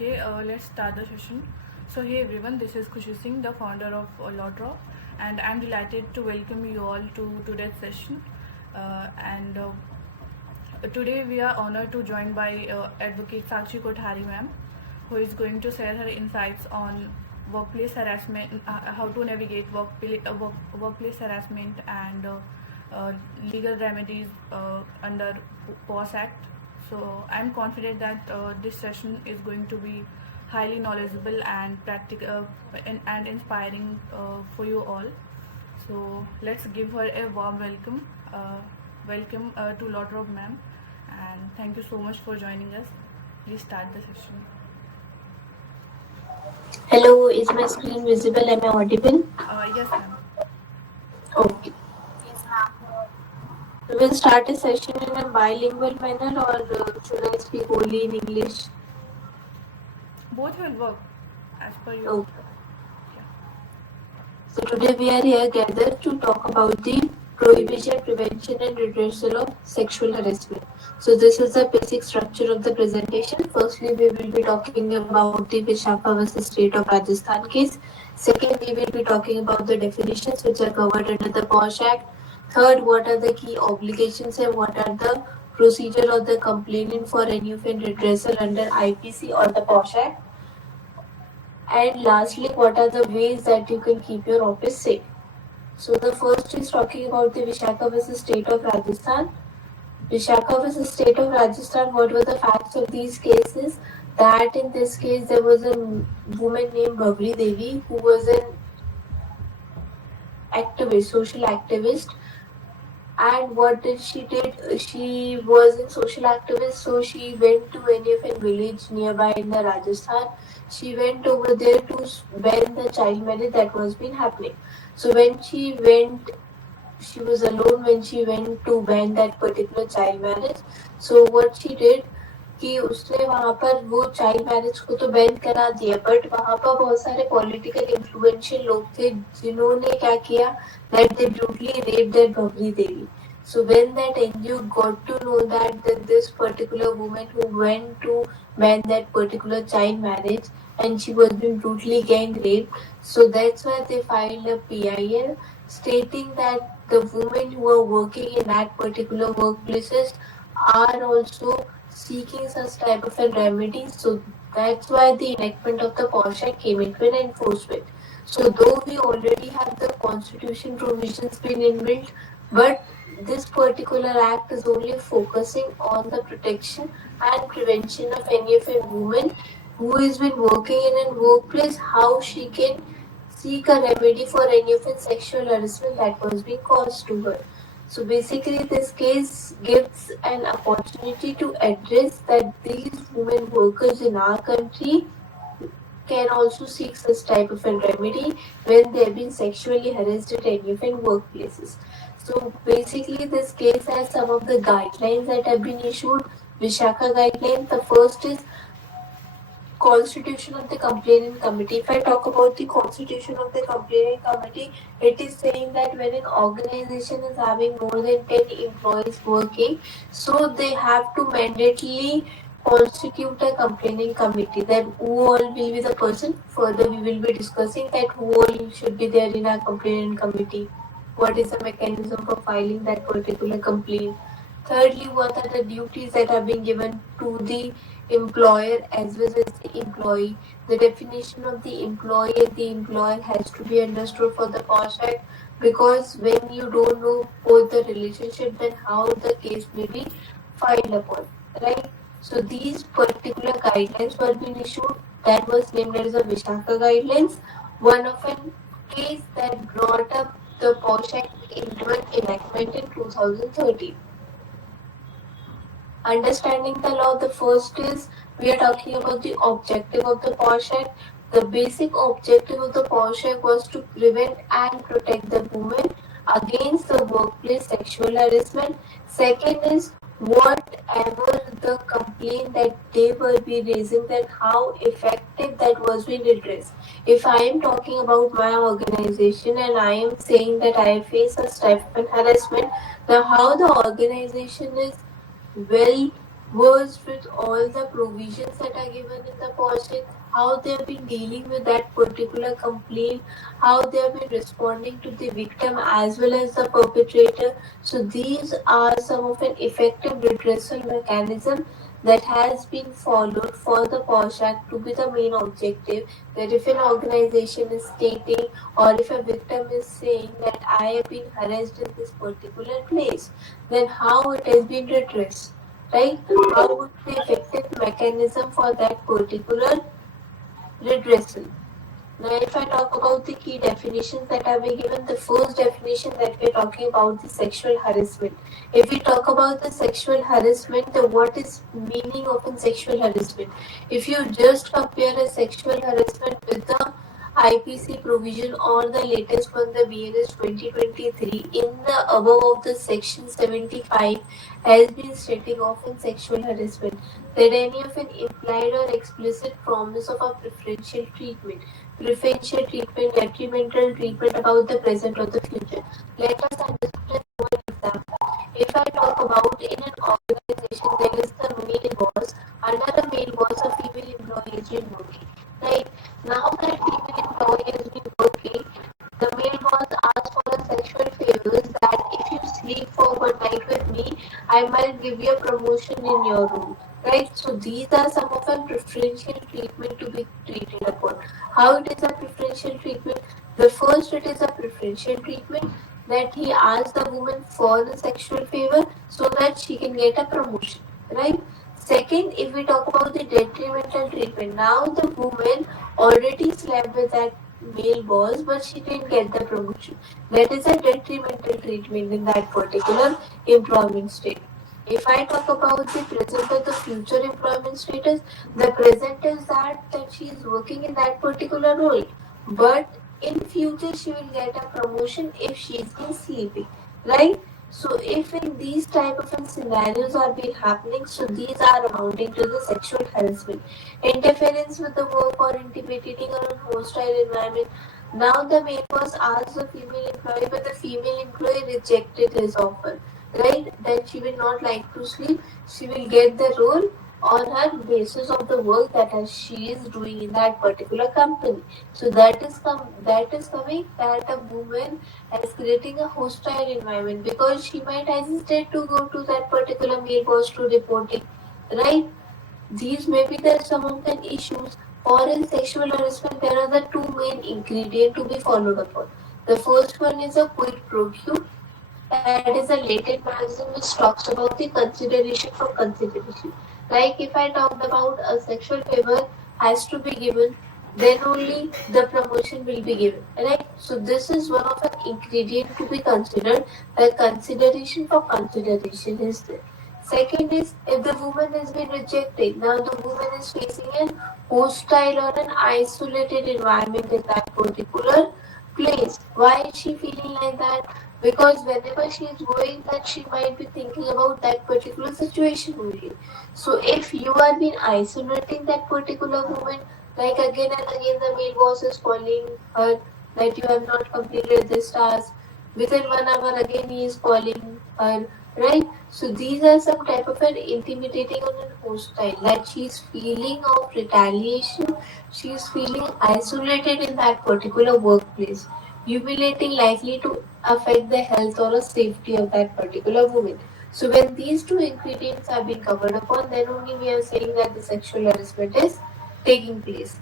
Okay, let's start the session. So, hey everyone, this is Khushi Singh, the founder of Lotro, and I'm delighted to welcome you all to today's session. And Today we are honored to join by Advocate Sakshi Kothari ma'am, who is going to share her insights on workplace harassment, how to navigate workplace harassment and legal remedies under POS Act. So I'm confident that this session is going to be highly knowledgeable and practical and inspiring for you all. So let's give her a warm welcome. Welcome to Lotro ma'am, and thank you so much for joining us. Please start the session. Hello, is my screen visible? Am I audible? Yes, ma'am. Okay. We will start a session in a bilingual manner, or should I speak only in English? Both will work as per you. Okay. So today we are here gathered to talk about the prohibition, prevention and redressal of sexual harassment. So this is the basic structure of the presentation. Firstly, we will be talking about the Vishaka versus State of Rajasthan case. Second, we will be talking about the definitions which are covered under the POSH Act. Third, what are the key obligations and what are the procedure of the complainant for any offence redressal under IPC or the POSH Act. And lastly, what are the ways that you can keep your office safe? So the first is talking about the Vishaka versus State of Rajasthan. Vishaka versus State of Rajasthan, what were the facts of these cases? That in this case there was a woman named Bhavri Devi who was an activist, social activist. And what did? She was a social activist, so she went to any of a village nearby in the Rajasthan. She went over there to ban the child marriage that was been happening. So when she went, she was alone when she went to ban that particular child marriage. So what she did कि उसने वहाँ पर वो child marriage को तो ban करा दिया, but वहाँ पर बहुत सारे पॉलिटिकल इन्फ्लुएंशियल लोग थे जिन्होंने क्या किया, that they brutally raped that Bhavri Devi. So when that NGO got to know that this particular woman who went to ban that particular child marriage and she was being brutally gang raped, so that's why they filed a PIL stating that the women who are working in that particular workplaces are also seeking such type of a remedy. So that's why the enactment of the POSH Act came into an enforcement. So though we already have the constitution provisions been inbuilt, but this particular act is only focusing on the protection and prevention of any of a woman who has been working in a workplace, how she can seek a remedy for any of the sexual harassment that was being caused to her. So basically this case gives an opportunity to address that these women workers in our country can also seek such type of a remedy when they have been sexually harassed at any of workplaces. So basically this case has some of the guidelines that have been issued. Vishaka guidelines, the first is Constitution of the Complainant Committee. If I talk about the Constitution of the Complainant Committee, it is saying that when an organization is having more than 10 employees working, so they have to mandatorily constitute a complaining committee. That who all will be the person. Further, we will be discussing that who all should be there in a complainant committee. What is the mechanism for filing that particular complaint? Thirdly, what are the duties that have been given to the employer as well as the employee? The definition of the employee and the employer has to be understood for the POSH Act, because when you don't know both the relationship, then how the case may be filed upon, right? So these particular guidelines were being issued, that was named as the Vishaka guidelines. One of a case that brought up the POSH Act into an enactment in 2013. Understanding the law, the first is we are talking about the objective of the POSH Act. The basic objective of the POSH Act was to prevent and protect the women against the workplace sexual harassment. Second is whatever the complaint that they will be raising, that how effective that was being addressed. If I am talking about my organization and I am saying that I face a type of harassment, now how the organization is well was with all the provisions that are given in the policy, how they have been dealing with that particular complaint, how they have been responding to the victim as well as the perpetrator. So these are some of an effective redressal mechanism that has been followed for the POSH Act to be the main objective, that if an organization is stating or if a victim is saying that I have been harassed in this particular place, then how it has been redressed, right? How would the effective mechanism for that particular redressal? Now, if I talk about the key definitions that have been given, the first definition that we're talking about the sexual harassment. If we talk about the sexual harassment, the what is meaning of a sexual harassment? If you just compare a sexual harassment with the IPC provision or the latest one, the BNS 2023, in the above of the section 75 has been stating of in sexual harassment that any of an implied or explicit promise of a preferential treatment, detrimental treatment about the present or the future. Let us understand one example. If I talk about in an organization, there is the male boss, another male boss, a female employee has been working. Right now, that female employee has been working, the male boss asks for a sexual favors that if you sleep for one night with me, I might give you a promotion in your room. Right, so these are some of the preferential treatment to be treated upon. How it is a preferential treatment? The first, it is a preferential treatment that he asks the woman for the sexual favor so that she can get a promotion, right? Second, if we talk about the detrimental treatment, now the woman already slept with that male boss, but she didn't get the promotion. That is a detrimental treatment in that particular employment state. If I talk about the present or the future employment status, the present is that she is working in that particular role, but in future she will get a promotion if she is been sleeping, right? So if in these type of scenarios are been happening, so these are amounting to the sexual harassment, interference with the work or intimidating or hostile environment. Now the male boss asked the female employee, but the female employee rejected his offer, right? Then she will not like to sleep. She will get the role on her basis of the work that she is doing in that particular company. So that is coming that a woman is creating a hostile environment because she might hesitate to go to that particular male boss to report it, right? These may be the some of the issues. For in sexual harassment, there are the two main ingredients to be followed upon. The first one is a quid pro quo, that is a latent maxim which talks about the consideration for consideration. Like if I talked about a sexual favor has to be given, then only the promotion will be given. Right? So this is one of the ingredient to be considered. The consideration for consideration is there. Second is if the woman has been rejected, now the woman is facing an hostile or an isolated environment in that particular place. Why is she feeling like that? Because whenever she is going, that she might be thinking about that particular situation only. So if you are being isolating that particular woman, like again and again the male boss is calling her that you have not completed this task, within 1 hour again he is calling her, right? So these are some type of an intimidating or an hostile that she is feeling of retaliation, she is feeling isolated in that particular workplace, humiliating, likely to affect the health or the safety of that particular woman. So when these two ingredients have been covered upon, then only we are saying that the sexual harassment is taking place.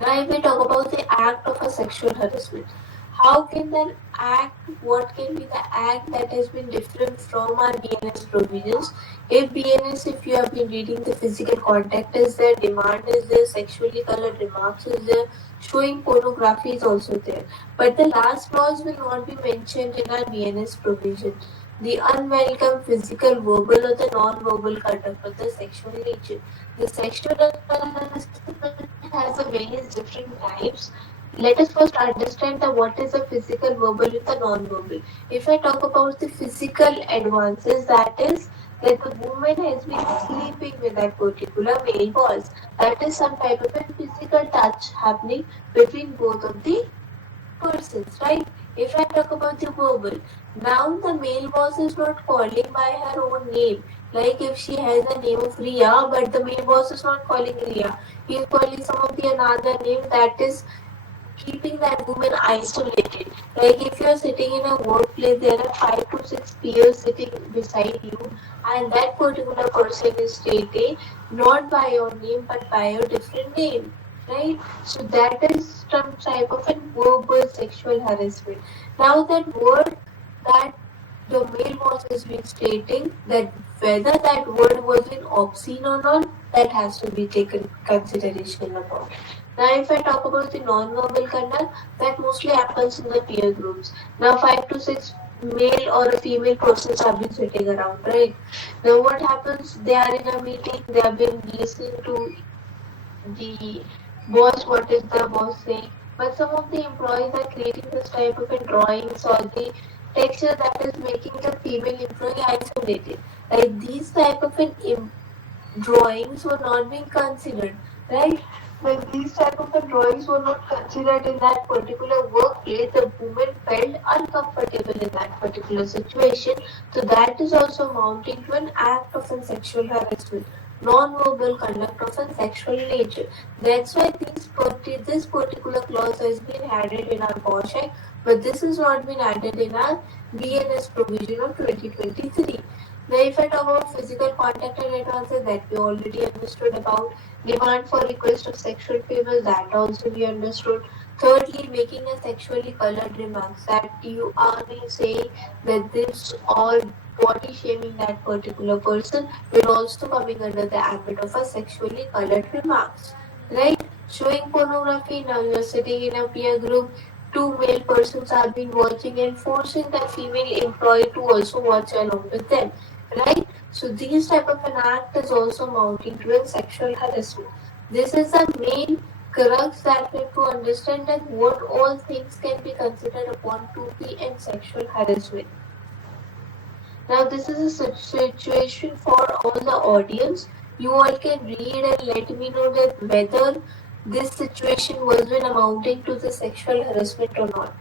Now, if we talk about the act of a sexual harassment, how can that act, what can be the act that has been different from our BNS provisions? If BNS, if you have been reading, the physical contact is there, demand is there, sexually colored remarks is there, showing pornography is also there. But the last clause will not be mentioned in our BNS provision. The unwelcome physical, verbal, or the non-verbal contact of the sexual nature. The sexual harassment has a various different types. Let us first understand the what is a physical, verbal, and the non-verbal. If I talk about the physical advances, that is that the woman has been sleeping with that particular male boss. That is some type of a physical touch happening between both of the persons, right? If I talk about the verbal, Now the male boss is not calling by her own name. Like if she has a name of Ria, but the male boss is not calling Ria. He is calling some of the another name that is keeping that woman isolated. Like if you're sitting in a workplace, there are 5 to 6 peers sitting beside you, and that particular person is stating not by your name but by your different name. Right? So that is some type of a verbal sexual harassment. Now that word that the male boss has been stating that whether that word was in obscene or not, that has to be taken consideration about. Now, if I talk about the non-verbal conduct, that mostly happens in the peer groups. Now, 5 to 6 male or a female persons have been sitting around, right? Now, what happens? They are in a meeting. They have been listening to the boss, what is the boss saying. But some of the employees are creating this type of a drawings or the texture that is making the female employee isolated. Like these type of an drawings were not being considered, right? When these type of the drawings were not considered in that particular workplace, the woman felt uncomfortable in that particular situation. So that is also amounting to an act of a sexual harassment, non-verbal conduct of a sexual nature. That's why this particular clause has been added in our POSH Act, but this has not been added in our BNS provision of 2023. Now, if I talk about physical contact and advances, that we already understood about. Demand for request of sexual favors, that also we understood. Thirdly, making a sexually colored remarks, that you are saying that this or body shaming that particular person will also coming under the ambit of a sexually colored remarks, right? Showing pornography, now you're sitting in a peer group, 2 male persons have been watching and forcing the female employee to also watch along with them, right? So these type of an act is also amounting to a sexual harassment. This is the main crux that we have to understand, that what all things can be considered upon to be in sexual harassment. Now this is a situation for all the audience. You all can read and let me know that whether this situation was been amounting to the sexual harassment or not.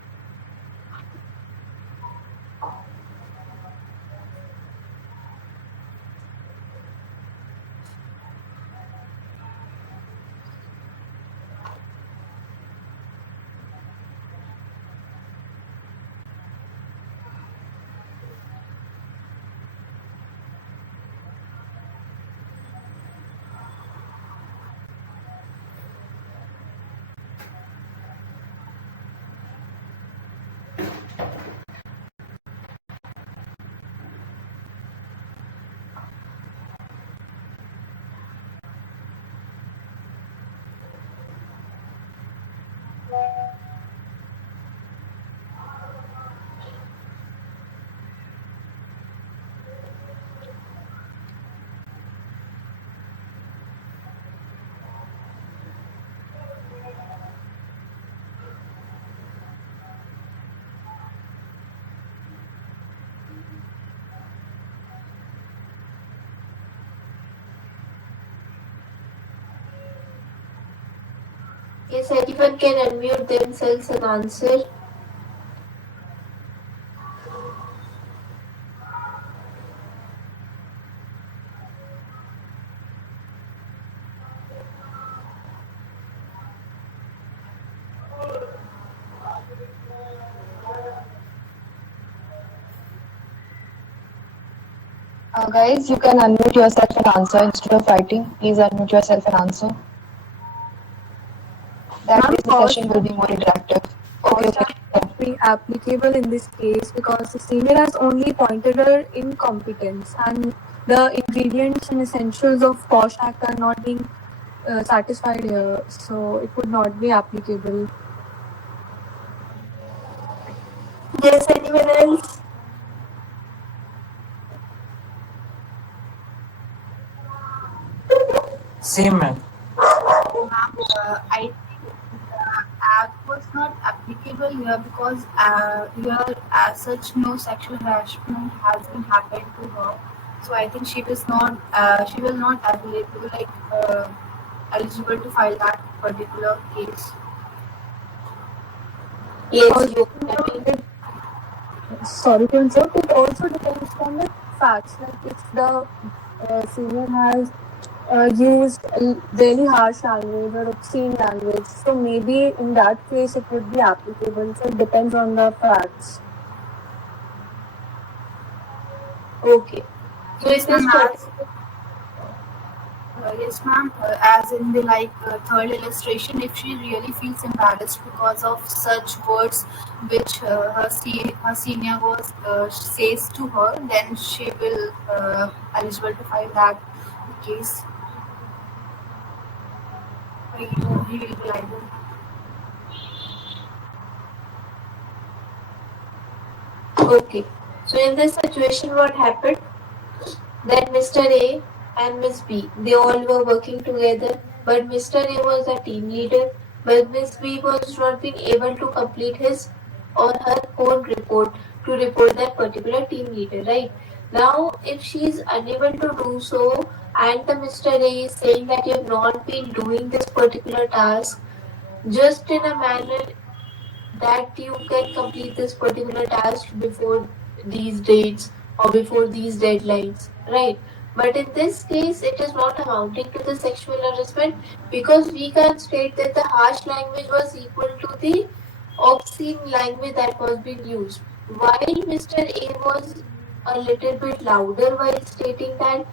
Yes, anyone can unmute themselves and answer. Guys, you can unmute yourself and answer instead of writing. Please unmute yourself and answer. That way the session will be more interactive. Okay, okay. Be applicable in this case because the senior has only pointed her incompetence and the ingredients and essentials of POSH Act are not being satisfied here, so it would not be applicable. Yes, anyone else? Same man. I think the act was not applicable here because here, as such, no sexual harassment has been happened to her. So I think she will not available eligible to file that particular case. Yes, Also, you. sorry to interrupt, it also depends on the facts. Like if the senior has used really harsh language or obscene language, so maybe in that case it would be applicable. So it depends on the facts. Okay. So Yes, in this ma'am. particular, Yes, ma'am. As in the third illustration, if she really feels embarrassed because of such words which her senior was says to her, then she will eligible to file that case. He will be liable. okay. So in this situation, what happened? That Mr. A and Miss B, they all were working together, but Mr. A was the team leader, but Miss B was not being able to complete his or her own report to report that particular team leader, right? Now, if she is unable to do so, and the Mr. A is saying that you have not been doing this particular task just in a manner that you can complete this particular task before these dates or before these deadlines, right? But in this case, it is not amounting to the sexual harassment because we can state that the harsh language was equal to the obscene language that was being used. While Mr. A was a little bit louder while stating that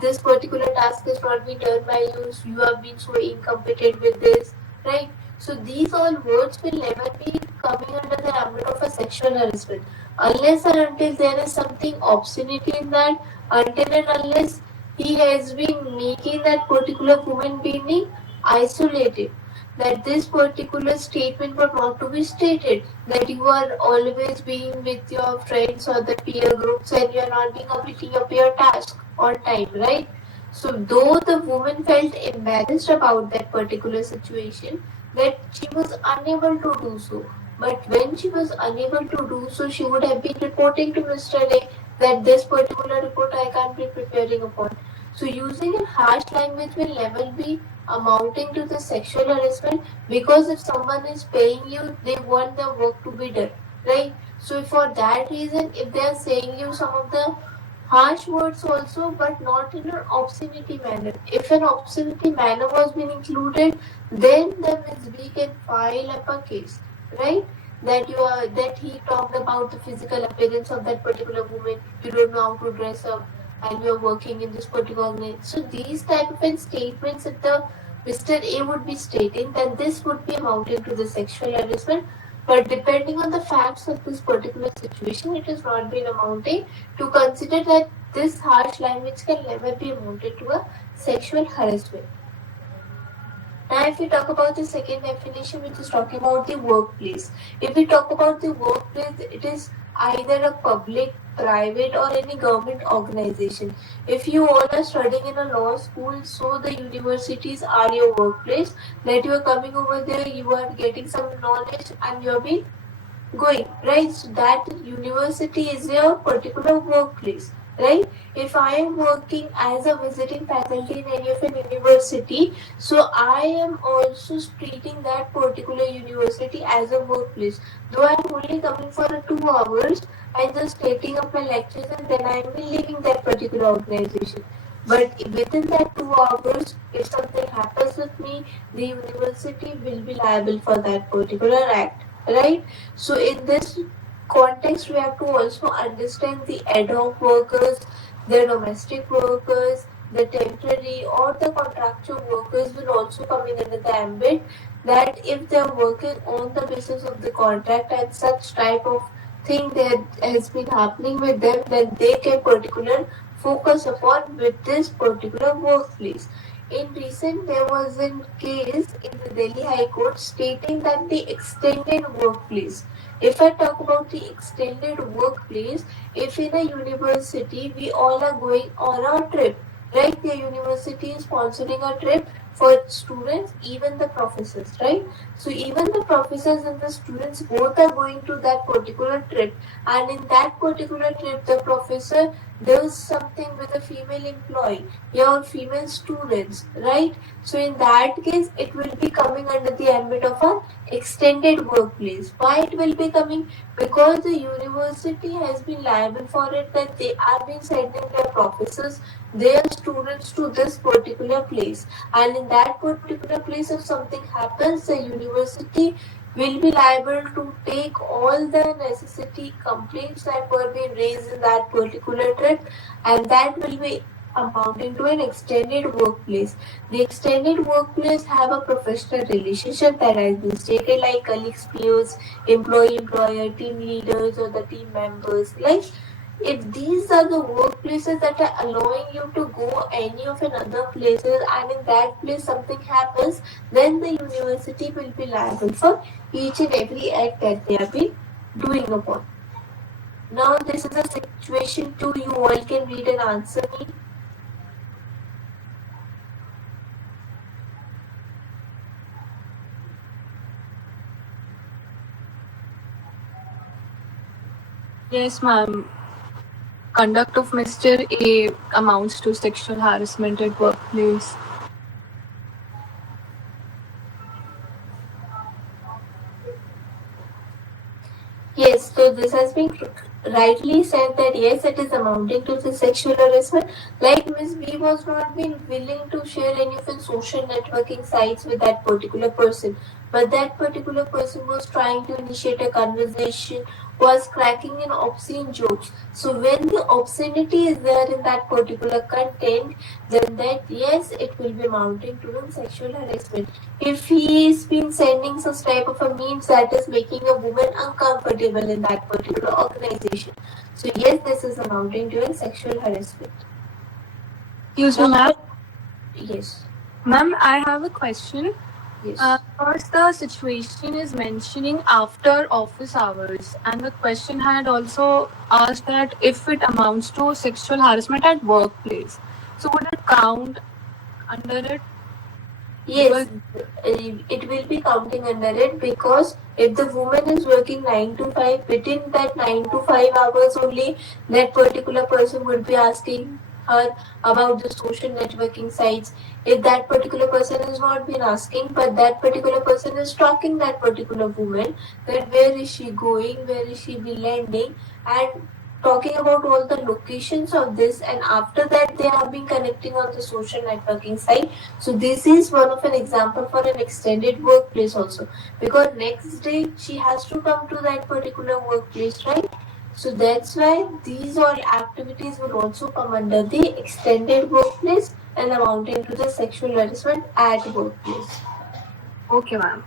this particular task is not being done by you, you have been so incompetent with this, right? So these all words will never be coming under the ambit of a sexual harassment unless and until there is something obscenity in that, until and unless he has been making that particular human being isolated. That this particular statement was not to be stated, that you are always being with your friends or the peer groups and you are not being completing your peer task on time, right? So though the woman felt embarrassed about that particular situation, that she was unable to do so. But when she was unable to do so, she would have been reporting to Mr. A that this particular report I can't be preparing upon. So using a harsh language will never be amounting to the sexual harassment because if someone is paying you, they want the work to be done, right? So for that reason, if they are saying you some of the harsh words also, but not in an obscenity manner. If an obscenity manner was being included, then the Ms. B can file up a case, right? That he talked about the physical appearance of that particular woman. You don't know how to dress up, and you're working in this particular organization. So these type of statements, if the Mr. A would be stating, then this would be amounting to the sexual harassment. But depending on the facts of this particular situation, it has not been amounting to consider that this harsh language can never be amounted to a sexual harassment. Now, if we talk about the second definition, which is talking about the workplace. If we talk about the workplace, it is either a public, private, or any government organization. If you all are studying in a law school, so the universities are your workplace. That you are coming over there, you are getting some knowledge, and you are being going, right? So that university is your particular workplace, right? If I am working as a visiting faculty in any of an university, so I am also treating that particular university as a workplace. Though I am only coming for 2 hours and just taking up my lectures and then I am leaving that particular organization. But within that 2 hours, if something happens with me, the university will be liable for that particular act, right? So in this context, we have to also understand the ad hoc workers, the domestic workers, the temporary or the contractual workers will also coming under the ambit, that if they are working on the basis of the contract and such type of thing that has been happening with them, then they can particular focus upon with this particular workplace. In recent, there was a case in the Delhi High Court stating that the extended workplace. If I talk about the extended workplace, if in a university we all are going on a trip, right? The university is sponsoring a trip for students, even the professors, right? So even the professors and the students both are going to that particular trip, and in that particular trip the professor does something with a female employee, your female students, right? So in that case it will be coming under the ambit of an extended workplace. Why it will be coming? Because the university has been liable for it, that they are been sending their professors, their students to this particular place, and in that particular place if something happens, the university will be liable to take all the necessity complaints that were being raised in that particular trip, and that will be amounting to an extended workplace. The extended workplace have a professional relationship that has been stated, like colleagues, peers, employee, employer, team leaders, or the team members. Like, if these are the workplaces that are allowing you to go any of another places, and in that place something happens, then the university will be liable for each and every act that they have been doing upon. Now this is a situation 2. You all can read and answer me. Yes, ma'am. Conduct of Mr. A amounts to sexual harassment at workplace. Yes, so this has been rightly said that yes, it is amounting to the sexual harassment. Like Miss B was not been willing to share any of his social networking sites with that particular person, but that particular person was trying to initiate a conversation, was cracking in obscene jokes. So when the obscenity is there in that particular content, then that yes, it will be amounting to the sexual harassment. If he's been sending such type of a memes that is making a woman uncomfortable in that particular organization, so yes, this is amounting to a sexual harassment. Excuse me, ma'am. Yes. Ma'am, I have a question. Yes. First, the situation is mentioning after office hours, and the question had also asked that if it amounts to sexual harassment at workplace, so would it count under it? Yes, it will be counting under it, because if the woman is working 9 to 5, within that 9 to 5 hours only, that particular person would be asking her about the social networking sites. If that particular person has not been asking, but that particular person is stalking that particular woman, that where is she going, where is she be landing, and talking about all the locations of this, and after that they have been connecting on the social networking site. So this is one of an example for an extended workplace also, because next day she has to come to that particular workplace, right? So that's why these all activities will also come under the extended workplace and amounting to the sexual harassment at workplace. Okay, ma'am.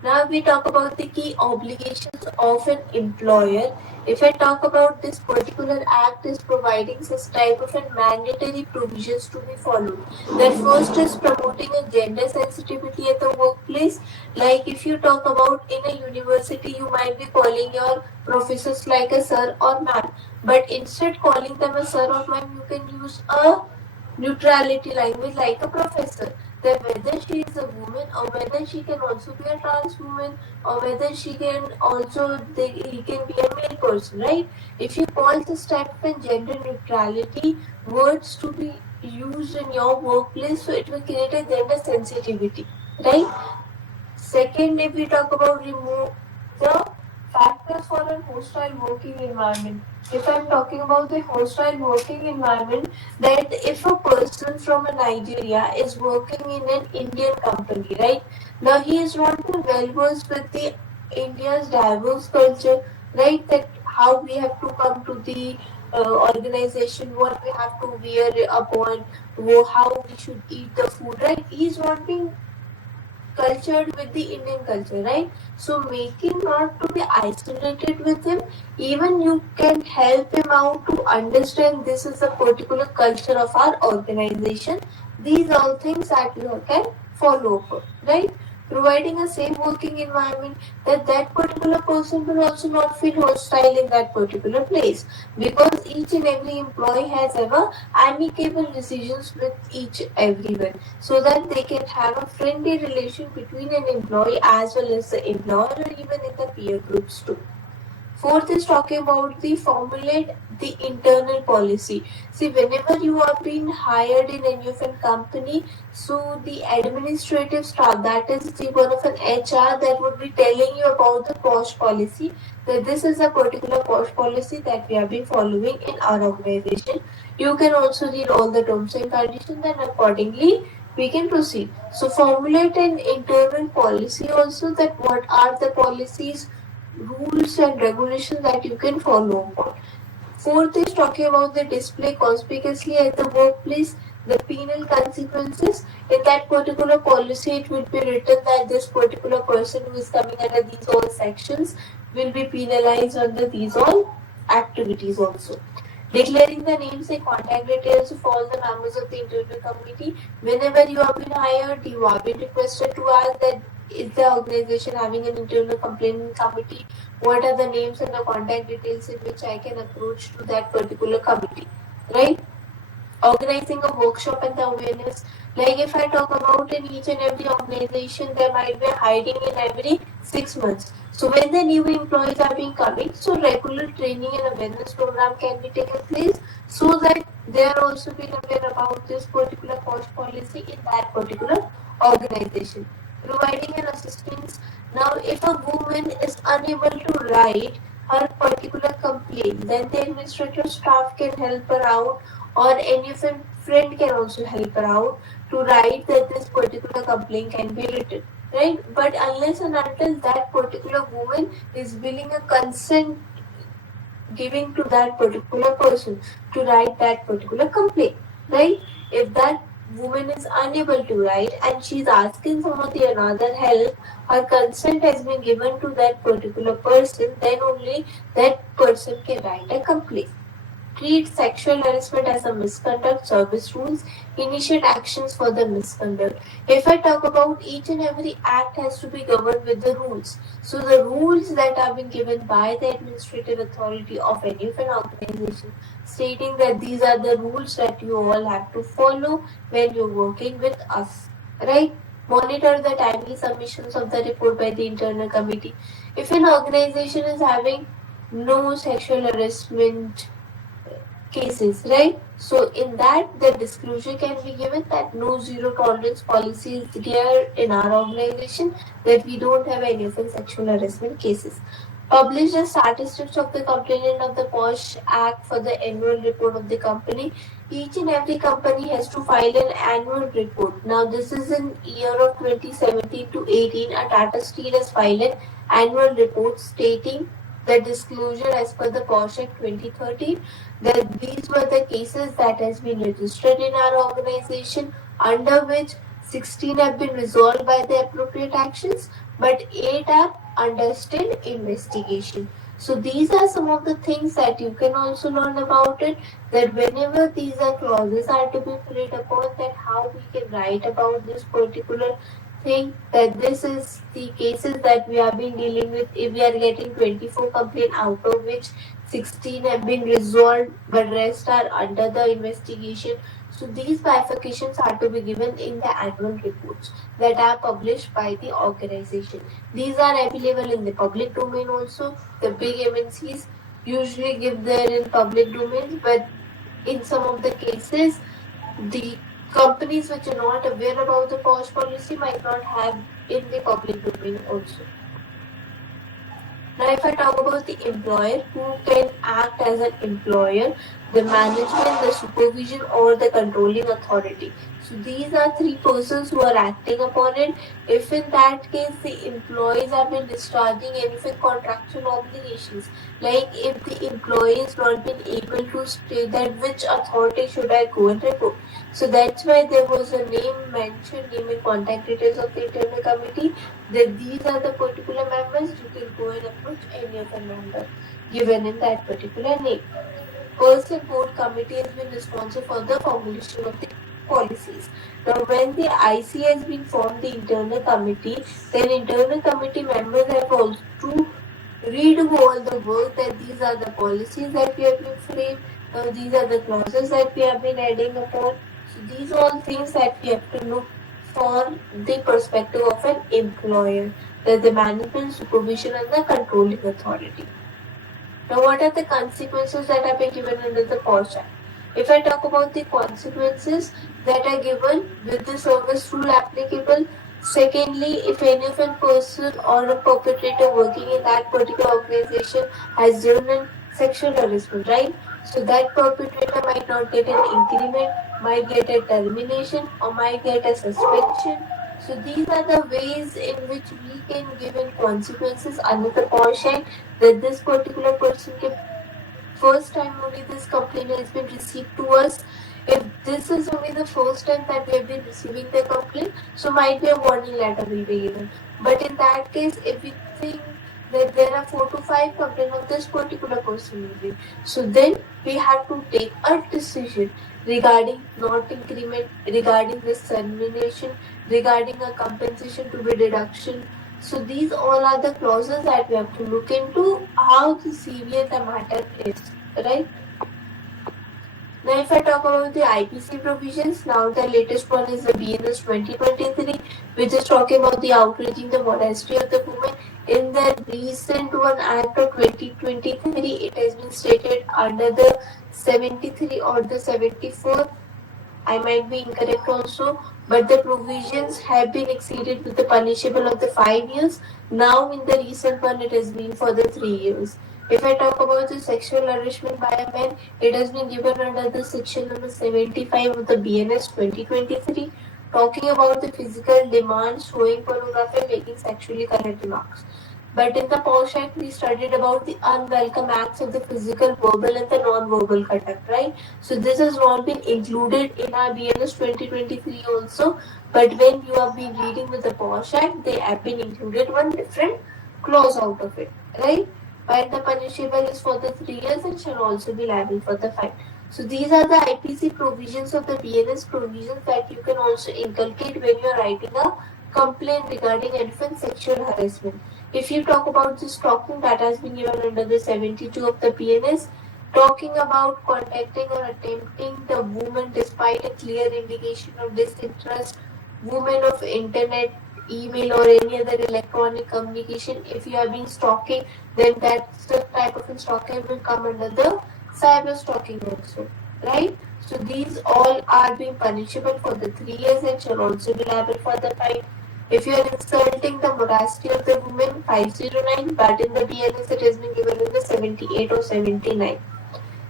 Now we talk about the key obligations of an employer. If I talk about this particular act is providing such type of a mandatory provisions to be followed. That first is promoting a gender sensitivity at the workplace. Like if you talk about in a university, you might be calling your professors like a sir or ma'am. But instead calling them a sir or ma'am, you can use a neutrality language like a professor, that whether she is a woman or whether she can also be a trans woman, or whether she can also he can be a male person, right? If you call this type of gender neutrality words to be used in your workplace, so it will create a gender sensitivity, right? Second, if we talk about remove the factors for a hostile working environment. If I'm talking about the hostile working environment, that if a person from a Nigeria is working in an Indian company, right? Now he is not well versed with the India's diverse culture, right? That how we have to come to the organization, what we have to wear upon, how we should eat the food, right? He is not being cultured with the Indian culture, right? So making not to be isolated with him, even you can help him out to understand this is a particular culture of our organization. These all things that you can follow up, right? providing a safe working environment, that that particular person will also not feel hostile in that particular place, because each and every employee has ever amicable decisions with each everyone, so that they can have a friendly relation between an employee as well as the employer, or even in the peer groups too. Fourth is talking about the formulate the internal policy. See, whenever you are being hired in any of a company, so the administrative staff, that is the one of an HR, that would be telling you about the POSH policy, that this is a particular POSH policy that we have been following in our organization. You can also read all the terms and conditions, and accordingly we can proceed. So formulate an internal policy also, that what are the policies, rules and regulations that you can follow upon. Fourth is talking about the display conspicuously at the workplace, the penal consequences. In that particular policy, it would be written that this particular person who is coming under these all sections will be penalized under these all activities also. Declaring the names and contact details of all the members of the interview committee. Whenever you have been hired, you have been requested to ask that is the organization having an internal complaint committee? What are the names and the contact details in which I can approach to that particular committee, right? Organizing a workshop and the awareness. Like if I talk about in each and every organization, there might be a hiring in every 6 months. So when the new employees are being coming, so regular training and awareness program can be taken place, so that they are also being aware about this particular cost policy in that particular organization. Providing an assistance. Now, if a woman is unable to write her particular complaint, then the administrative staff can help her out, or any of her friend can also help her out to write that this particular complaint can be written, right? But unless and until that particular woman is willing a consent giving to that particular person to write that particular complaint, right? If that woman is unable to write and she's asking somebody another help, her consent has been given to that particular person, then only that person can write a complaint. Treat sexual harassment as a misconduct, service rules, initiate actions for the misconduct. If I talk about each and every act has to be governed with the rules. So the rules that have been given by the administrative authority of any of an organization, stating that these are the rules that you all have to follow when you're working with us, right? Monitor the timely submissions of the report by the internal committee. If an organization is having no sexual harassment cases, right? So in that, the disclosure can be given that no zero tolerance policy is there in our organization, that we don't have any of the sexual harassment cases. Publish the statistics of the complainant of the POSH Act for the annual report of the company. Each and every company has to file an annual report. Now this is in year of 2017 to 18. Tata Steel has filed an annual report stating the disclosure as per the POSH Act 2013, that these were the cases that has been registered in our organization, under which 16 have been resolved by the appropriate actions, but 8 are under still investigation. So these are some of the things that you can also learn about it, that whenever these are clauses are to be played upon, that how we can write about this particular thing, that this is the cases that we have been dealing with. If we are getting 24 complaints, out of which 16 have been resolved, but rest are under the investigation. So these bifurcations are to be given in the annual reports that are published by the organization. These are available in the public domain also. The big MNCs usually give them in public domains, but in some of the cases, the companies which are not aware about the POSH policy might not have in the public domain also. Now, if I talk about the employer, who can act as an employer, the management, the supervision, or the controlling authority. So these are three persons who are acting upon it. If in that case the employees have been discharging any of the contractual obligations, like if the employee has not been able to state that which authority should I go and report. So that's why there was a name mentioned, name and contact details of the internal committee, that these are the particular members. You can go and approach any of the member given in that particular name. Person board committee has been responsible for the formulation of the policies. Now, when the IC has been formed, the internal committee, then internal committee members have also to read over all the work that these are the policies that we have been framed. Now, these are the clauses that we have been adding upon. So, these are all things that we have to look for the perspective of an employer, that the management, supervision, and the controlling authority. Now, what are the consequences that have been given under the POSH Act? If I talk about the consequences that are given with the service rule applicable, secondly, if any of a person or a perpetrator working in that particular organization has done sexual harassment, right? So that perpetrator might not get an increment, might get a termination, or might get a suspension. So these are the ways in which we can give in consequences under the POSH Act, that this particular person can first time only this complaint has been received to us. If this is only the first time that we have been receiving the complaint, so might be a warning letter will be given. But in that case, if we think that there are 4 to 5 complaints of this particular person will be, so then we have to take a decision regarding not increment, regarding this termination, regarding a compensation to be deduction. So these all are the clauses that we have to look into how the severe the matter is, right? Now, if I talk about the IPC provisions, now the latest one is the BNS 2023, which is talking about the outraging the modesty of the woman. In the recent one Act of 2023, it has been stated under the 73 or the 74. I might be incorrect also, but the provisions have been exceeded with the punishable of the 5 years. Now, in the recent one, it has been for the 3 years. If I talk about the sexual harassment by a man, it has been given under the section number 75 of the BNS 2023, talking about the physical demands, showing pornography, making sexually correct remarks. But in the POSH Act, we studied about the unwelcome acts of the physical, verbal, and the non-verbal conduct, right? So this has not been included in our BNS 2023 also. But when you have been reading with the POSH Act, they have been included one different clause out of it, right? While the punishable is for the 3 years and shall also be liable for the fine. So these are the IPC provisions of the BNS provisions that you can also inculcate when you are writing a complaint regarding infant sexual harassment. If you talk about the stalking that has been given under the 72 of the PNS, talking about contacting or attempting the woman despite a clear indication of disinterest, woman of internet, email or any other electronic communication, if you have been stalking, then that type of stalking will come under the cyber stalking also, right? So these all are being punishable for the 3 years and shall also be liable for the fine. If you are insulting the modesty of the woman, 509, but in the BNS it has been given in the 78 or 79,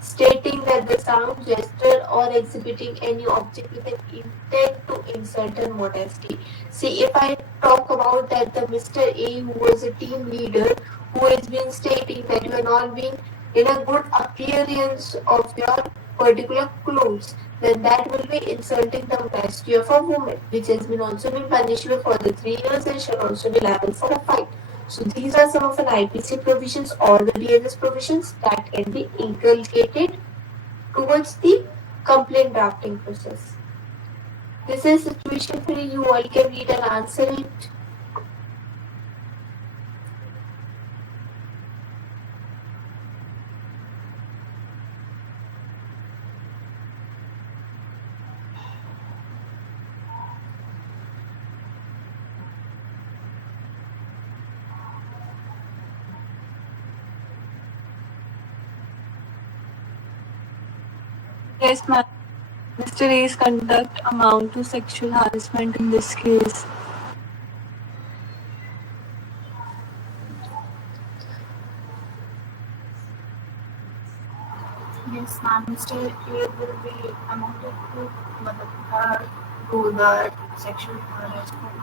stating that the sound, gesture, or exhibiting any object with an intent to insult her modesty. See, if I talk about that the Mr. A, who was a team leader, who has been stating that you are not being in a good appearance of your particular clothes, then that will be insulting the modesty of a woman, which has been also been punishable for the 3 years and shall also be liable for a fine. So these are some of an IPC provisions or the BNS provisions that can be inculcated towards the complaint drafting process. This is situation 3. You all can read and answer it. Yes, ma'am. Mr. A's conduct amount to sexual harassment in this case. Yes, ma'am. Mr. A will be amounted to the sexual harassment.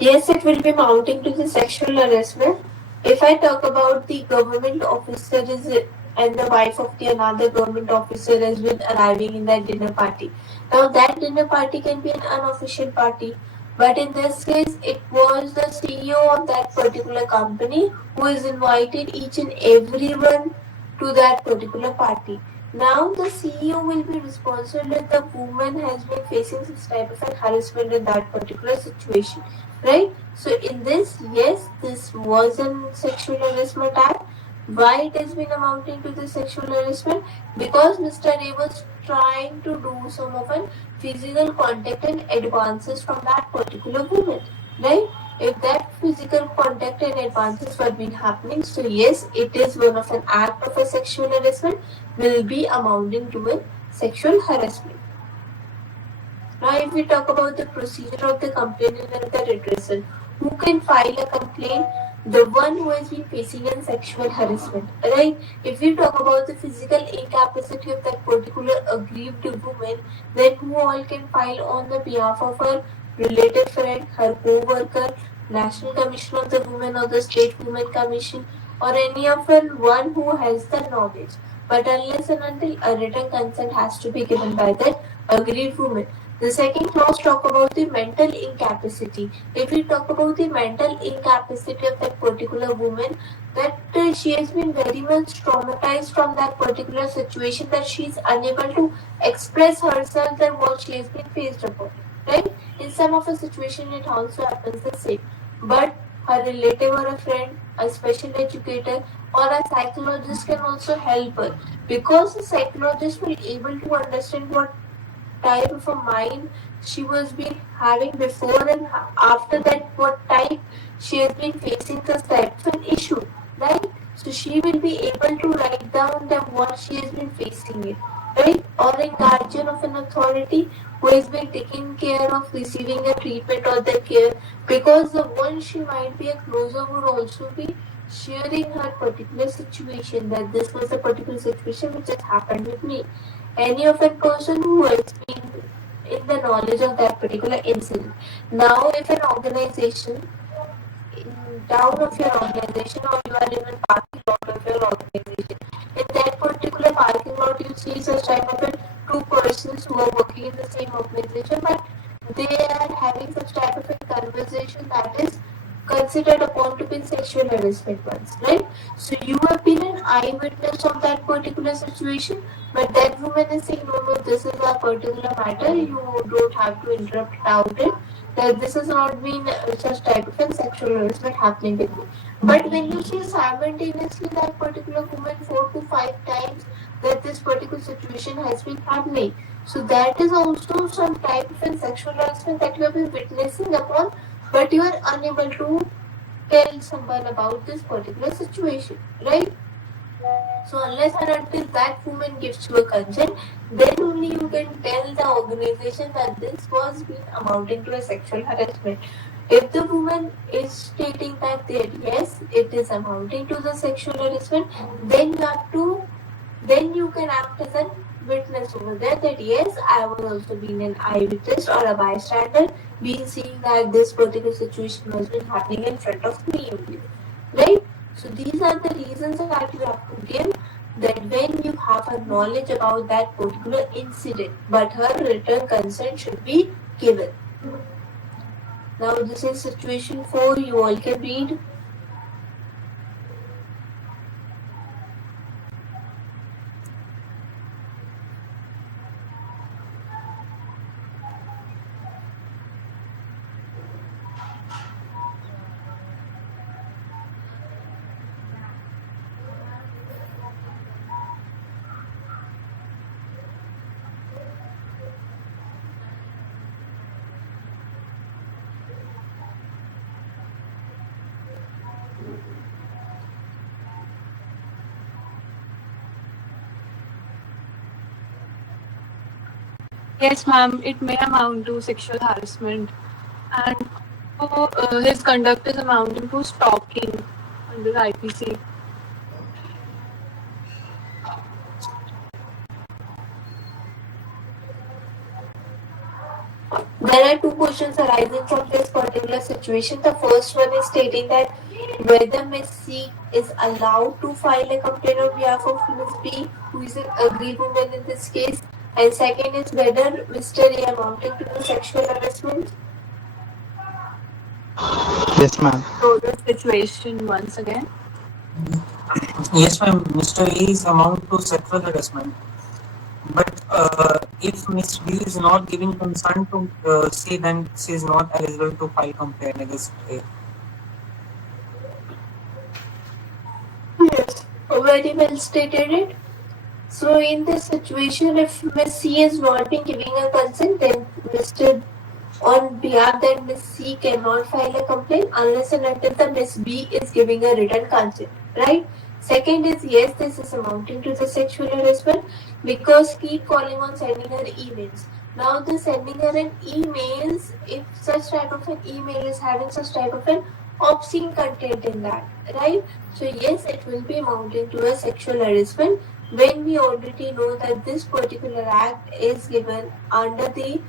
Yes, it will be mounting to the sexual harassment. If I talk about the government officer and the wife of the another government officer has been arriving in that dinner party. Now that dinner party can be an unofficial party. But in this case, it was the CEO of that particular company who is invited each and everyone to that particular party. Now the CEO will be responsible if the woman has been facing this type of harassment in that particular situation, right? So in this, yes, this was a sexual harassment act. Why it has been amounting to the sexual harassment? Because Mr. A was trying to do some of an physical contact and advances from that particular woman, right? If that physical contact and advances were been happening, so yes, it is one of an act of a sexual harassment, will be amounting to a sexual harassment. Now, if we talk about the procedure of the complainant and the redressal, who can file a complaint? The one who has been facing a sexual harassment, right? If we talk about the physical incapacity of that particular aggrieved woman, then who all can file on the behalf of her related friend, her co-worker, National Commission of the Women or the State Women Commission, or any of her one who has the knowledge. But unless and until a written consent has to be given by that aggrieved woman. The second clause talk about the mental incapacity. If we talk about the mental incapacity of that particular woman, that she has been very much traumatized from that particular situation, that she is unable to express herself and what she has been faced upon. Right? In some of the situation, it also happens the same. But her relative or a friend, a special educator, or a psychologist can also help her, because the psychologist will able to understand what type of a mind she was been having before, and after that what type she has been facing this type of an issue, right? So she will be able to write down that what she has been facing it, right? Or a guardian of an authority who has been taking care of receiving a treatment or the care, because the one she might be a closer would also be sharing her particular situation, that this was a particular situation which has happened with me. Any of a person who has been in the knowledge of that particular incident. Now, if an organization, down of your organization, or you are in a parking lot of your organization, in that particular parking lot you see such type of two persons who are working in the same organization, but they are having such type of a conversation that is considered upon to be sexual harassment ones, right? So you have been an eyewitness of that particular situation, but that woman is saying, no, no, this is a particular matter, you don't have to interrupt about it, that this has not been such type of a sexual harassment happening with me. But when you see simultaneously that particular woman 4 to 5 times that this particular situation has been happening, so that is also some type of a sexual harassment that you have been witnessing upon, but you are unable to tell someone about this particular situation, right? So unless and until that woman gives you a consent, then only you can tell the organization that this was been amounting to a sexual harassment. If the woman is stating that yes, it is amounting to the sexual harassment, then you can act as a witness over there, that yes, I was also being an eyewitness or a bystander, being seeing that this particular situation has been happening in front of me only, right? So these are the reasons that you have to give, that when you have a knowledge about that particular incident, but her written consent should be given. Now this is situation 4, you all can read. Yes, ma'am, it may amount to sexual harassment, and his conduct is amounting to stalking under IPC. There are two questions arising from this particular situation. The first one is stating that whether Ms. C is allowed to file a complaint on behalf of Ms. B, who is an aggrieved woman in this case, and second is whether Mr. A amounting to the sexual harassment. Yes, ma'am. So the situation once again. Yes, ma'am. Mr. A is amount to sexual harassment. But if Miss B is not giving consent to C, then she is not eligible to file complaint against A. Yes, very well stated it. So in this situation, if Miss C is not being giving a consent, then Mr. on behalf that Miss C cannot file a complaint unless and until the Miss B is giving a written consent, right? Second is, yes, this is amounting to the sexual harassment because keep calling on sending her emails. Now the sending her an emails, if such type of an email is having such type of an obscene content in that, right? So yes, it will be amounting to a sexual harassment when we already know that this particular act is given under the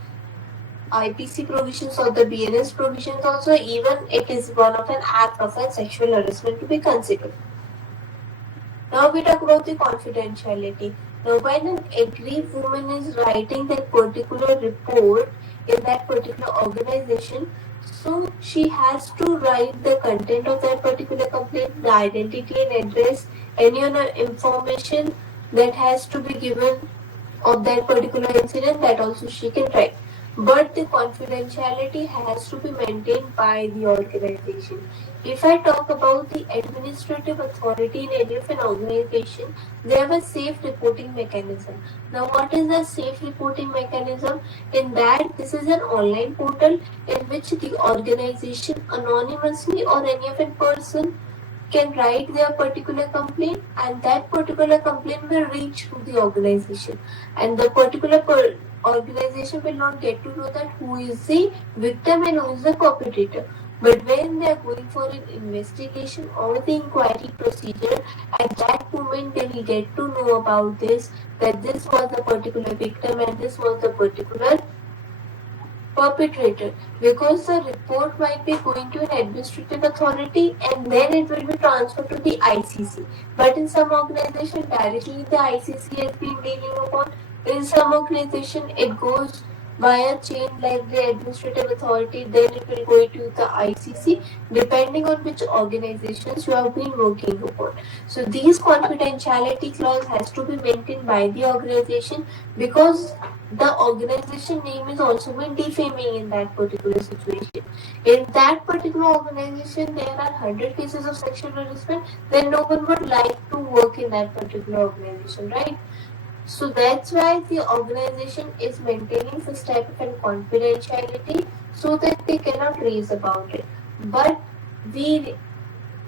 IPC provisions or the BNS provisions also, even it is one of an act of a sexual harassment to be considered. Now we talk about the confidentiality. Now when an aggrieved woman is writing that particular report in that particular organization, so she has to write the content of that particular complaint, the identity and address, any other information that has to be given of that particular incident, that also she can write. But the confidentiality has to be maintained by the organization. If I talk about the administrative authority in any of an organization, they have a safe reporting mechanism. Now, what is the safe reporting mechanism? In that, this is an online portal in which the organization anonymously or any of a person can write their particular complaint, and that particular complaint will reach to the organization, and the particular organization will not get to know that who is the victim and who is the perpetrator. But when they are going for an investigation or the inquiry procedure, at that moment they will get to know about this, that this was the particular victim and this was the particular perpetrator, because the report might be going to an administrative authority and then it will be transferred to the ICC. But in some organization, directly the ICC has been dealing upon. In some organization, it goes via chain like the administrative authority, then it will go to the ICC, depending on which organizations you have been working upon. So these confidentiality clause has to be maintained by the organization, because the organization name is also been defaming in that particular situation. In that particular organization, there are 100 cases of sexual harassment, then no one would like to work in that particular organization, right? So that's why the organization is maintaining this type of an confidentiality so that they cannot raise about it. But we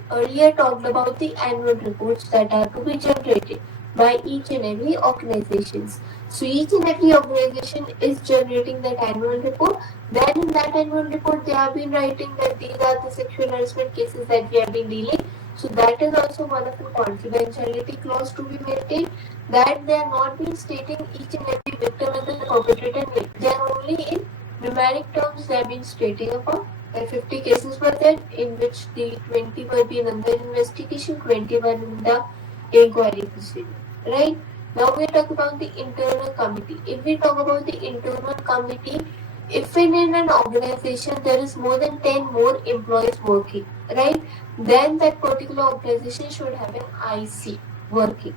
earlier talked about the annual reports that are to be generated by each and every organizations. So each and every organization is generating that annual report. Then in that annual report, they have been writing that these are the sexual harassment cases that we have been dealing. So that is also one of the confidentiality clause to be maintained, that they are not being stating each and every victim and the perpetrator name. They are only in numeric terms they have been stating about. 50 cases were there, in which the 20 were being under investigation, 20 were in the inquiry procedure. Right? Now we talk about the internal committee. If we talk about the internal committee, if in an organization there is more than 10 more employees working, right, then that particular organization should have an IC working.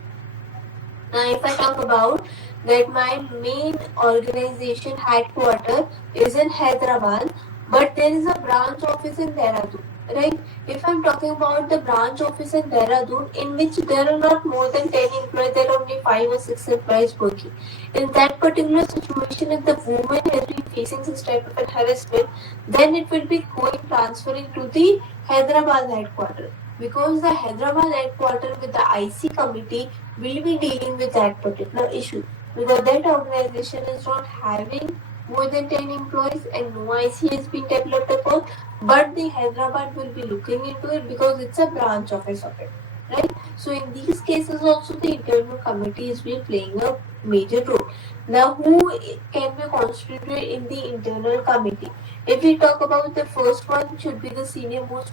Now, if I talk about that my main organization headquarters is in Hyderabad, but there is a branch office in Dehradun, right? If I'm talking about the branch office in Dehradun, in which there are not more than 10 employees, there are only 5 or 6 employees working. In that particular situation, if the woman has been facing this type of harassment, then it will be transferring to the Hyderabad headquarters, because the Hyderabad headquarters with the IC committee will be dealing with that particular issue, because that organization is not having more than 10 employees and no IC has been developed upon, but the Hyderabad will be looking into it because it's a branch office of it, right? So in these cases also the internal committee has been playing a major role. Now who can be constituted in the internal committee? If we talk about the first one, should be the senior most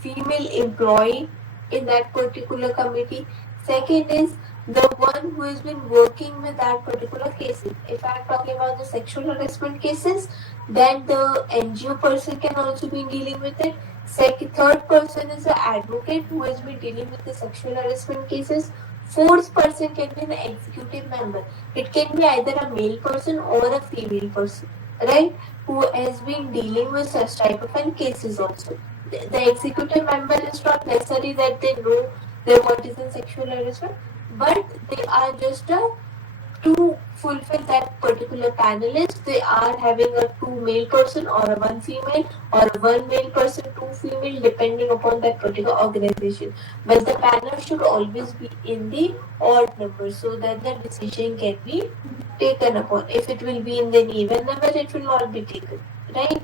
female employee in that particular committee. Second is the one who has been working with that particular cases. If I'm talking about the sexual harassment cases, then the NGO person can also be dealing with it. Third person is the advocate who has been dealing with the sexual harassment cases. Fourth person can be the executive member. It can be either a male person or a female person, right? Who has been dealing with such type of cases also. The executive member is not necessary that they know what is in sexual harassment, but they are just to fulfill that particular panelist. They are having a 2 male person or a 1 female or a 1 male person, 2 female, depending upon that particular organization. But the panel should always be in the odd number so that the decision can be taken upon. If it will be in the even number, it will not be taken, right?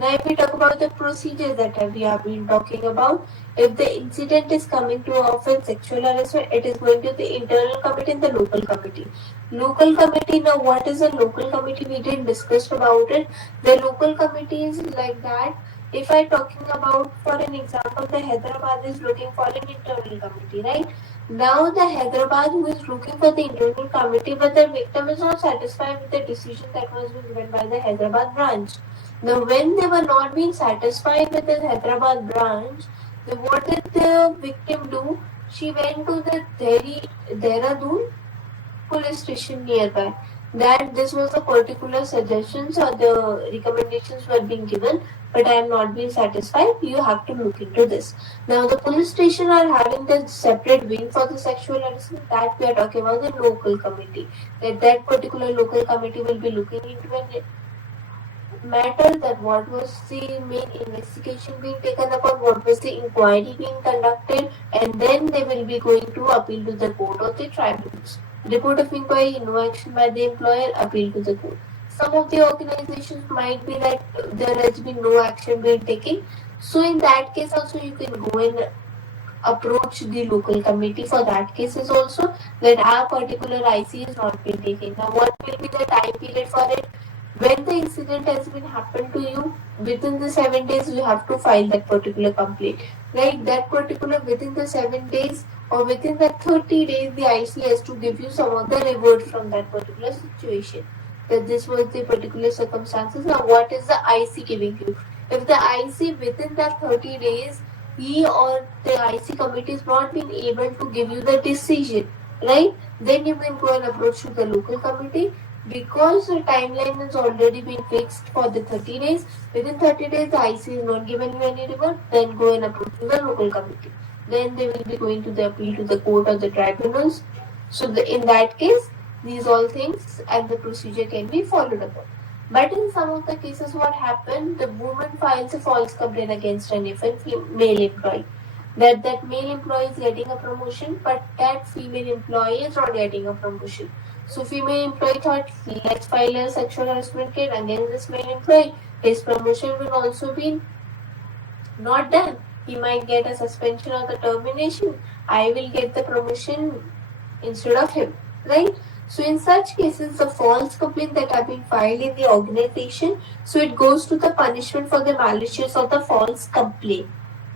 Now, if we talk about the procedures that we have been talking about, if the incident is coming to offense sexual harassment, it is going to the internal committee and the local committee. Local committee, now what is a local committee? We didn't discuss about it. The local committee is like that. If I'm talking about, for an example, the Hyderabad is looking for an internal committee, right? Now the Hyderabad who is looking for the internal committee, but the victim is not satisfied with the decision that was given by the Hyderabad branch. Now, when they were not being satisfied with the Hyderabad branch, what did the victim do? She went to the Dehradun police station nearby. That this was the particular suggestions or the recommendations were being given, but I am not being satisfied. You have to look into this. Now, the police station are having the separate wing for the sexual harassment. That we are talking about the local committee. That particular local committee will be looking into an matter that what was the main investigation being taken upon, what was the inquiry being conducted, and then they will be going to appeal to the court or the tribunals. Report of inquiry, no action by the employer, appeal to the court. Some of the organizations might be that there has been no action being taken. So in that case also you can go and approach the local committee for that cases also that our particular IC is not being taken. Now what will be the time period for it? When the incident has been happened to you, within the 7 days you have to file that particular complaint. Right? That particular within the 7 days or within the 30 days, the IC has to give you some of the reward from that particular situation. That this was the particular circumstances. Now, what is the IC giving you? If the IC within that 30 days, he or the IC committee is not being able to give you the decision, right? Then you can go and approach to the local committee. Because the timeline has already been fixed for the 30 days, within 30 days the IC is not given you any reward, then go and approach the local committee. Then they will be going to the appeal to the court or the tribunals. So in that case, these all things and the procedure can be followed upon. But in some of the cases, what happened, the woman files a false complaint against an male employee. That male employee is getting a promotion, but that female employee is not getting a promotion. So female employee thought, let's file a sexual harassment case against this male employee. His promotion will also be not done. He might get a suspension or the termination. I will get the promotion instead of him, right? So in such cases, the false complaint that have been filed in the organization, so it goes to the punishment for the malicious or the false complaint,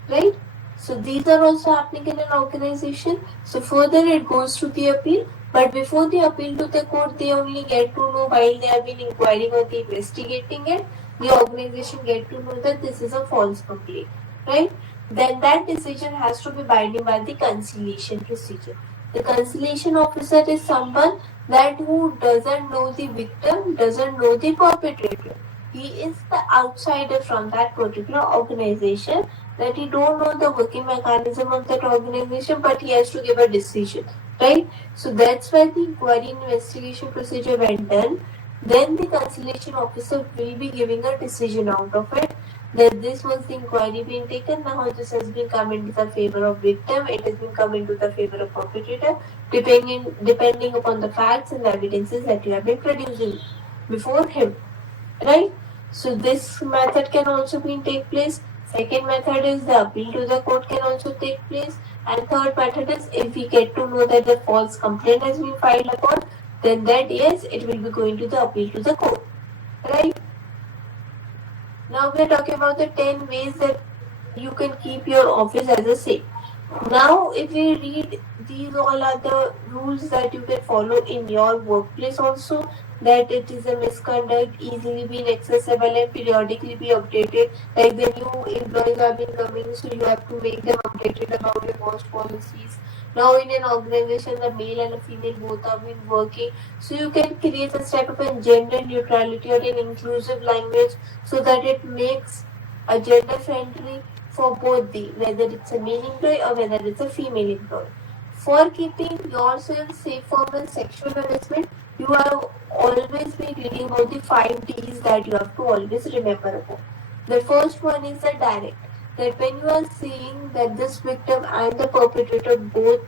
right? So these are also happening in an organization. So further it goes to the appeal. But before the appeal to the court, they only get to know while they have been inquiring or they investigating it, the organization get to know that this is a false complaint, right? Then that decision has to be binding by the conciliation procedure. The conciliation officer is someone that who doesn't know the victim, doesn't know the perpetrator. He is the outsider from that particular organization, that he don't know the working mechanism of that organization, but he has to give a decision, right? So that's why the inquiry investigation procedure went done. Then the conciliation officer will be giving a decision out of it, that this was the inquiry being taken, now this has been come into the favor of victim, it has been come into the favor of perpetrator, depending upon the facts and the evidences that you have been producing before him, right? So this method can also be take place. Second method is the appeal to the court can also take place. And third method is if we get to know that the false complaint has been filed upon, then that yes, it will be going to the appeal to the court, right? Now we are talking about the 10 ways that you can keep your office as a safe. Now, if we read, these all are the rules that you can follow in your workplace also, that it is a misconduct, easily being accessible and periodically be updated. Like the new employees have been coming, so you have to make them updated about your worst policies. Now in an organization, the male and the female both have been working, so you can create a type of a gender neutrality or an inclusive language so that it makes a gender friendly for both the, whether it's a male employee or whether it's a female employee. For keeping yourself safe from sexual harassment, you have always been reading about the 5 Ds that you have to always remember about. The first one is the direct. That when you are seeing that this victim and the perpetrator both,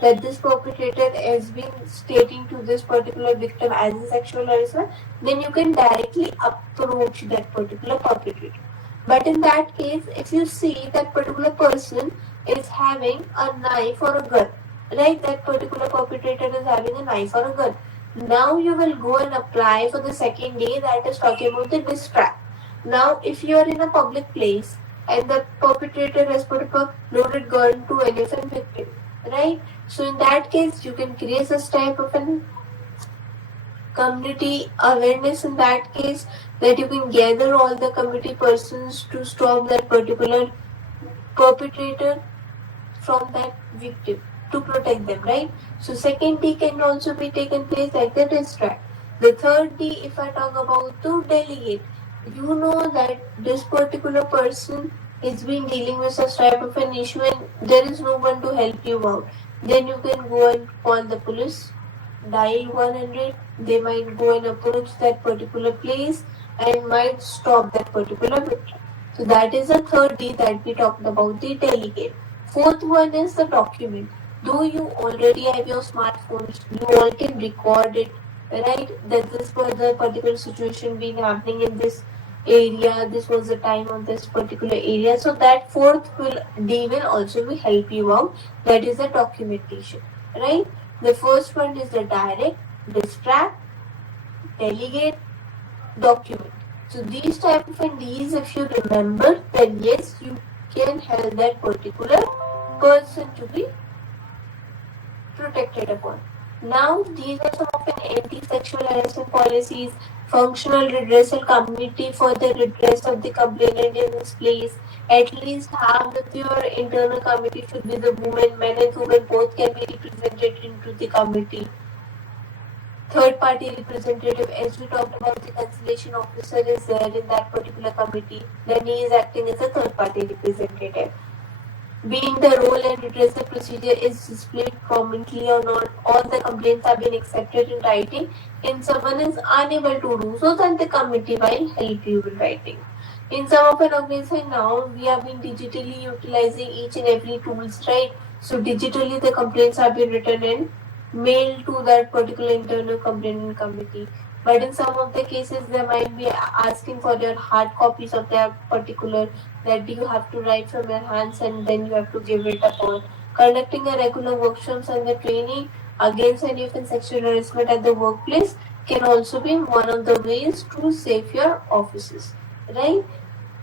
that this perpetrator has been stating to this particular victim as a sexual harassment, then you can directly approach that particular perpetrator. But in that case, if you see that particular person is having a knife or a gun, right? That particular perpetrator is having a knife or a gun. Now you will go and apply for the second day, that is talking about the distract. Now, if you are in a public place and the perpetrator has put up a loaded gun to any of the victim, right? So in that case, you can create this type of an community awareness in that case, that you can gather all the committee persons to stop that particular perpetrator from that victim, to protect them, right? So second D can also be taken place like the distract. The third D, if I talk about to delegate, you know that this particular person is been dealing with such type of an issue and there is no one to help you out. Then you can go and call the police, dial 100. They might go and approach that particular place and might stop that particular victim. So that is the third D that we talked about, the delegate. Fourth one is the document. Though you already have your smartphones, you all can record it, right? That this was the particular situation being happening in this area, this was the time of this particular area. So that fourth D will also will help you out. That is the documentation, right? The first one is the direct, distract, delegate, document. So these type of Ds, if you remember, then yes, you can help that particular person to be protected upon. Now, these are some of an anti-sexual harassment policies, functional redressal committee for the redress of the complainant in this place. At least half of your internal committee should be the women, men and women both can be represented into the committee. Third party representative, as we talked about, the conciliation officer is there in that particular committee, then he is acting as a third party representative. Being the role and redressal procedure is displayed prominently or not, all the complaints have been accepted in writing, and someone is unable to do so, then the committee will help you in writing. In some of an organization now, we have been digitally utilizing each and every tools, right? So digitally the complaints have been written in mail to that particular internal complaint committee. But in some of the cases, they might be asking for your hard copies of that particular, that you have to write from your hands and then you have to give it upon. Conducting a regular workshops and the training against any offense sexual harassment at the workplace can also be one of the ways to save your offices, right?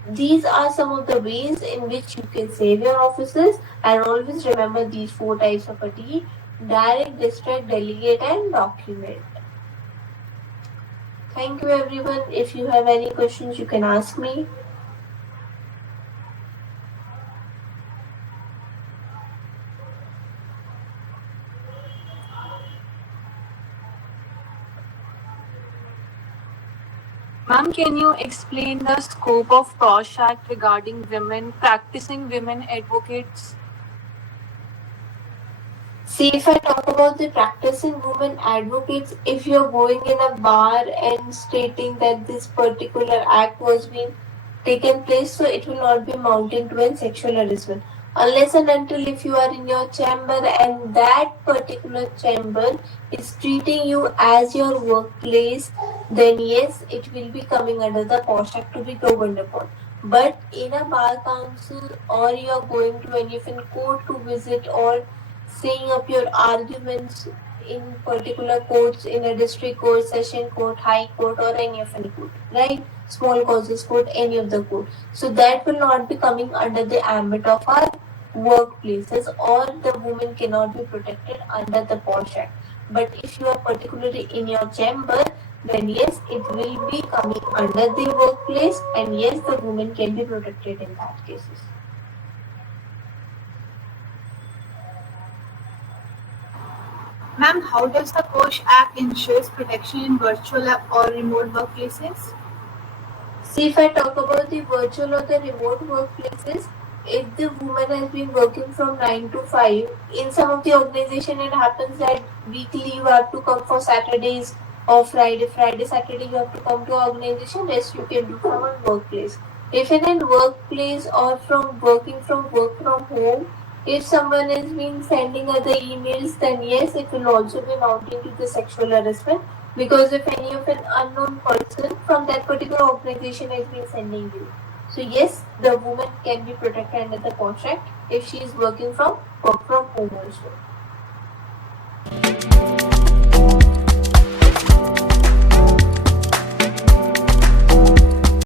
These are some of the ways in which you can save your offices, and always remember these 4 types of a D: direct, distract, delegate, and document. Thank you everyone. If you have any questions, you can ask me. Ma'am, can you explain the scope of POSH Act regarding practicing women advocates? See, if I talk about the practicing women advocates, if you're going in a bar and stating that this particular act was being taken place, so it will not be mounting to a sexual harassment. Unless and until if you are in your chamber and that particular chamber is treating you as your workplace, then yes, it will be coming under the POSH Act to be governed upon. But in a bar council, or you are going to any court to visit, or saying up your arguments in particular courts, in a district court, session court, high court, or any of any court, right? Small causes court, any of the court. So that will not be coming under the ambit of our workplaces, or the woman cannot be protected under the POSH Act. But if you are particularly in your chamber, then yes, it will be coming under the workplace, and yes, the woman can be protected in that cases. Ma'am, how does the POSH Act ensures protection in virtual or remote workplaces? See, if I talk about the virtual or the remote workplaces, if the woman has been working from 9 to 5, in some of the organization it happens that weekly you have to come for Saturdays or Friday, Saturday you have to come to organization, rest you can do from a workplace. If in a workplace or from working from work from home, if someone has been sending other emails, then yes, it will also be amounting to the sexual harassment, because if any of an unknown person from that particular organization has been sending you. So yes, the woman can be protected under the contract if she is working from work from home also.